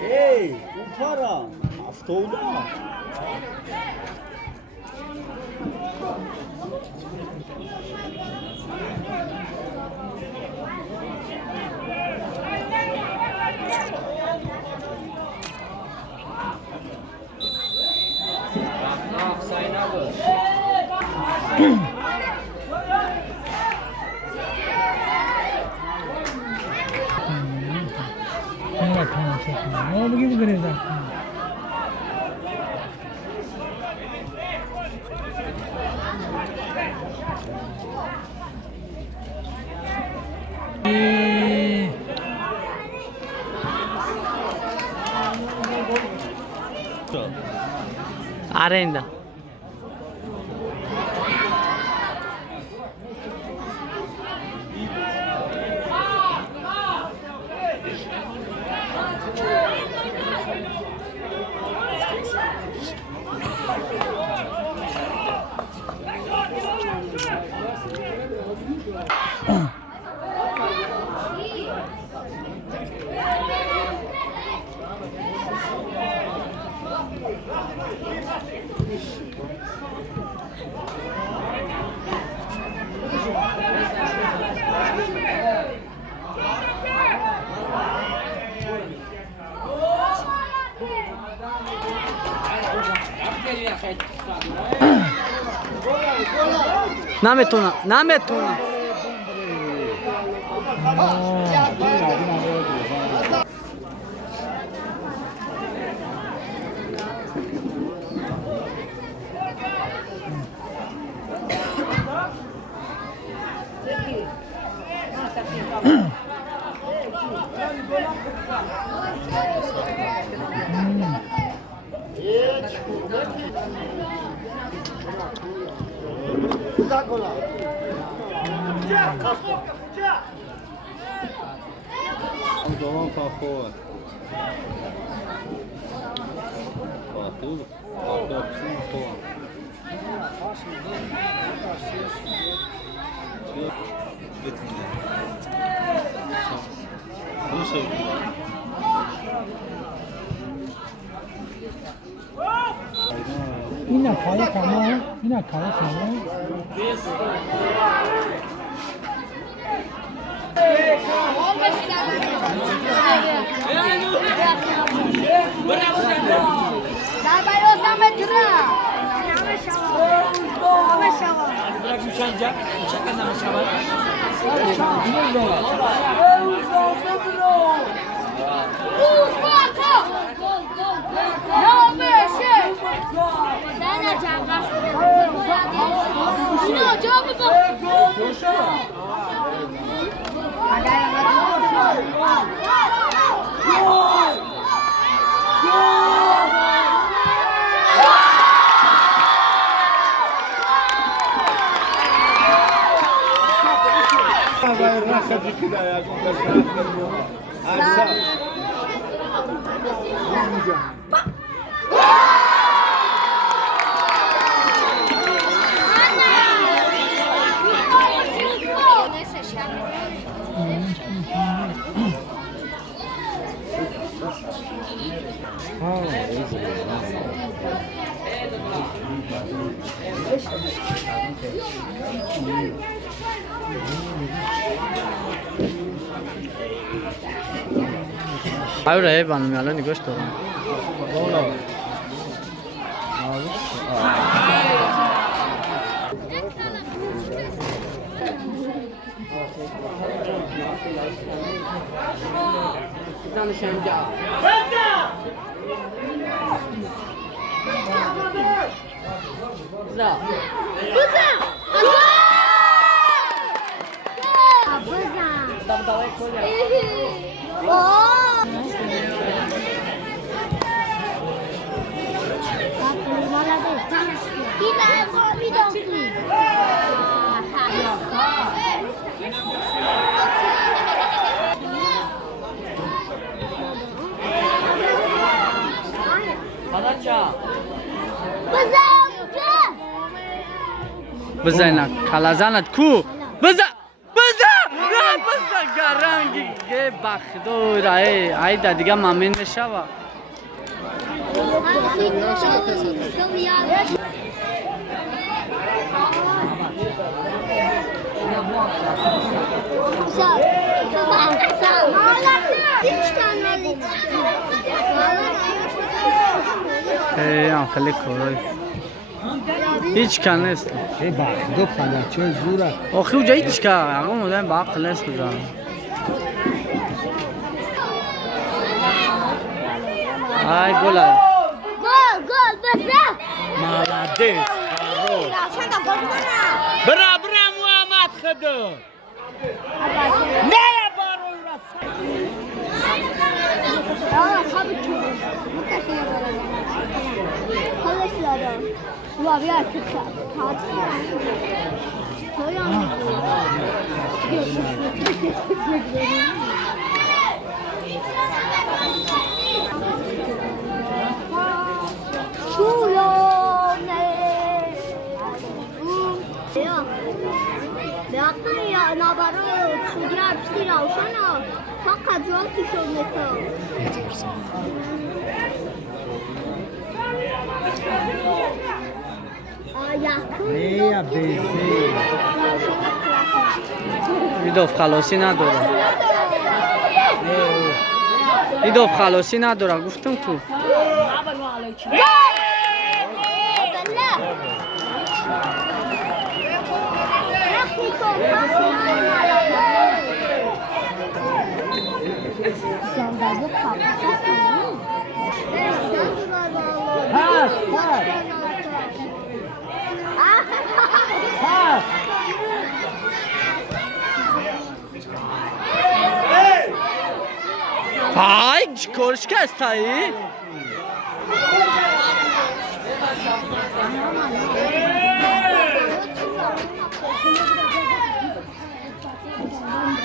Ej, upara, a w to uda. Oh, begitu gereza. Arenda. Nametuna, nametuna. Dolan kalkıyor. Kalkıyor. Kalkıyor. Kalkıyor. Bu şey. Ina kaya kamu, ina kaya kamu. Saya sampai gerah. Bırak uçanacak. Uçaktan da meşabat. Ahora van mi alın digoş doğru. بزنه کلازانت کو بزن گرنگی بخدور ای دیگه مامین نشوا خیلی کوری هیچ کن نیست ای بخدو پلچه زوره آخه اونجا هیچ کن اگه مدام باقل نیست بزن ای گل بزن مالدیس برا محمد خدو نه باروی ایدوف خلاصی نداره ایدوف خلاصی نداره گفتم تو Ay, korş kestayı.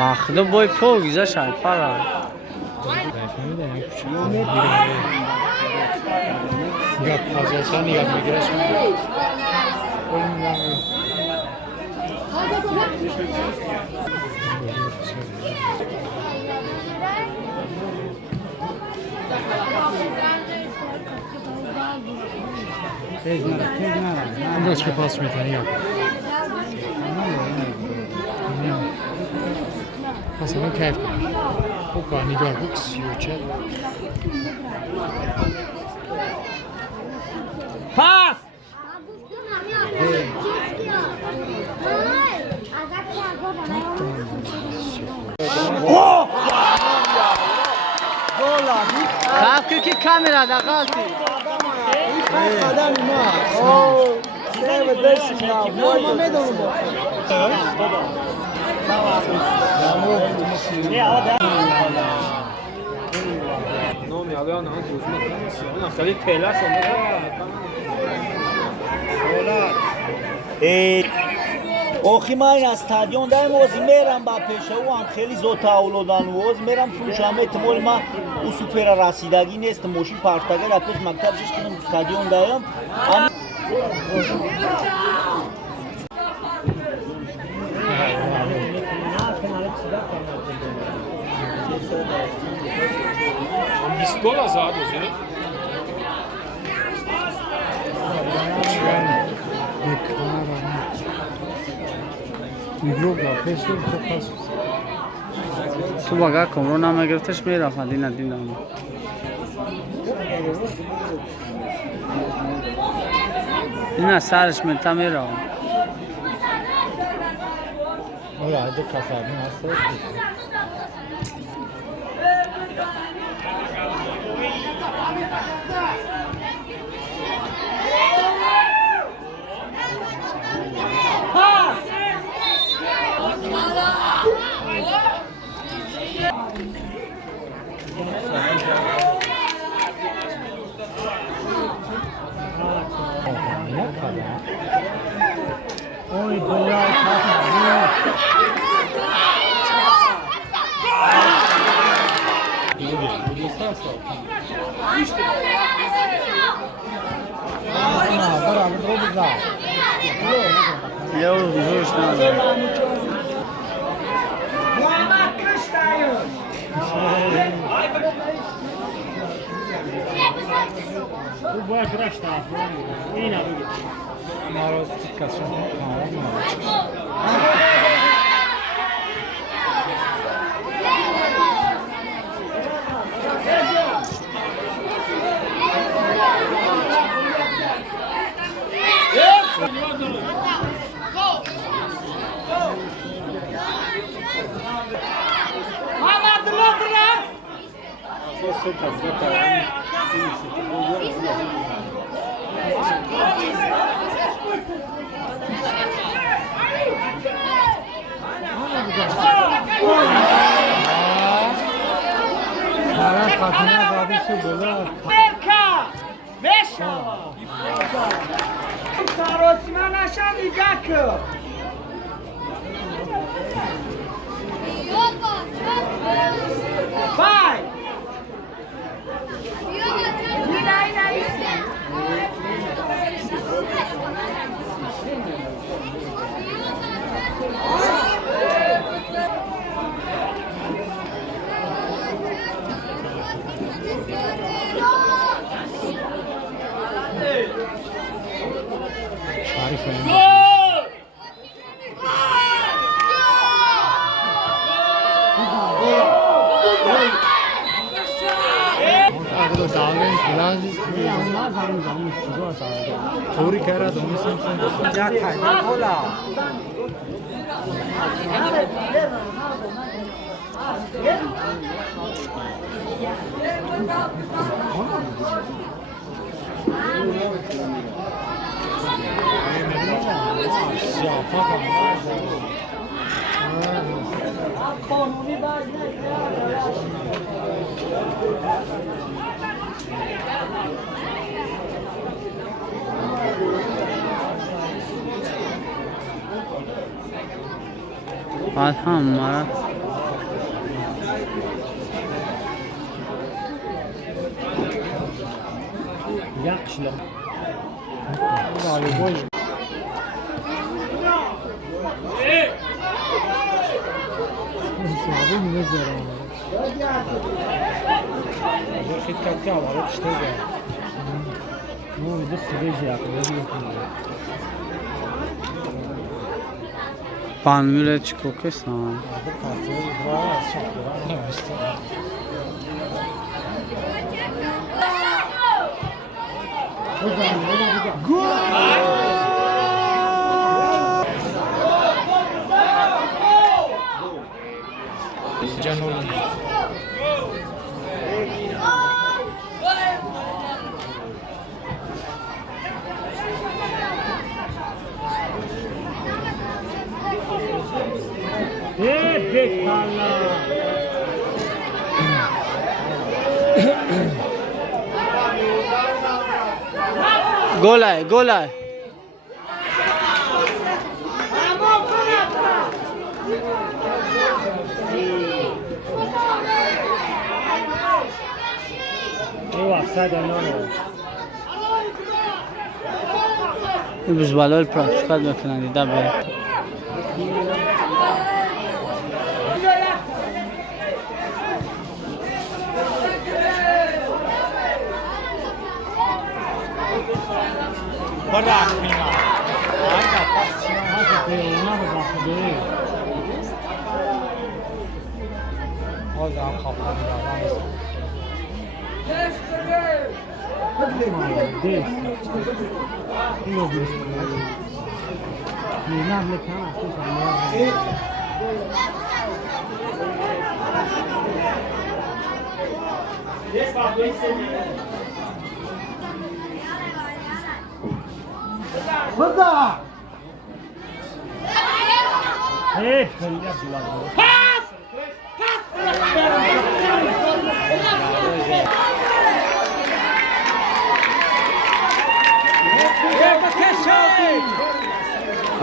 Axıda boy pol güzel şey para. Ya fazlasan ya migrasyon. Başka pas metani yok. Hasan'ın keyif kılıyor. Bu kadar nigar bu kısıyor çet. Pas! Kalk ki kamerada kalk. Adam ma. Oh, seve desse não. Não, me dá nome agora não, não, خلي تلاش اوخی من از استادیون دایم از میرم با پیشه و هم خیلی زود اولادان و از میرم سوشامه تمول ما او سوپر رسیدگی نیست موشی پارتاگر اپش مکتب شش کنم استادیون دایم Pistola zados, ne? تو بگاه کن رو نامه گرفتش میره خواهدی ندی نامه این از سرش میتا میره Ora, hadi kasadın hasta. Ne kadar? Oy bayağı tatlı. یه روش نداره Bu boya tıraş tarafı. İyi abi. Maroz çıkasın. Vai! Tori kara domi samsung. Ya khayna bola. Alhamdulillah. Yaxshi. Voleybol. Bu ne zarar? Bu xitkatka var, işte de. Bu da sürece yapıyor. Pan müle çıkıyor sana. Canım. Big Gol ay, gol ay. Vamos, Biz balol pratikat میکنن دیده به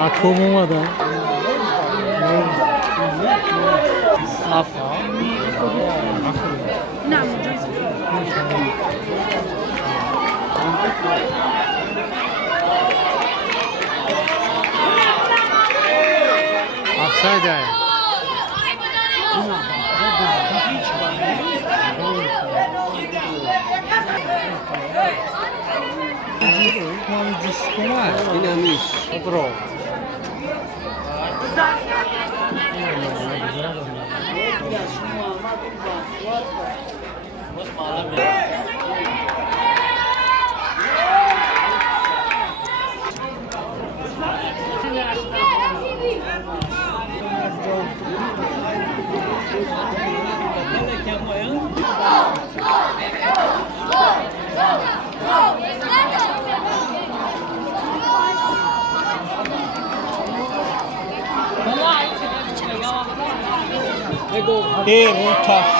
Aklım olmadı. صاف آفساید आहे این هم نیست روتا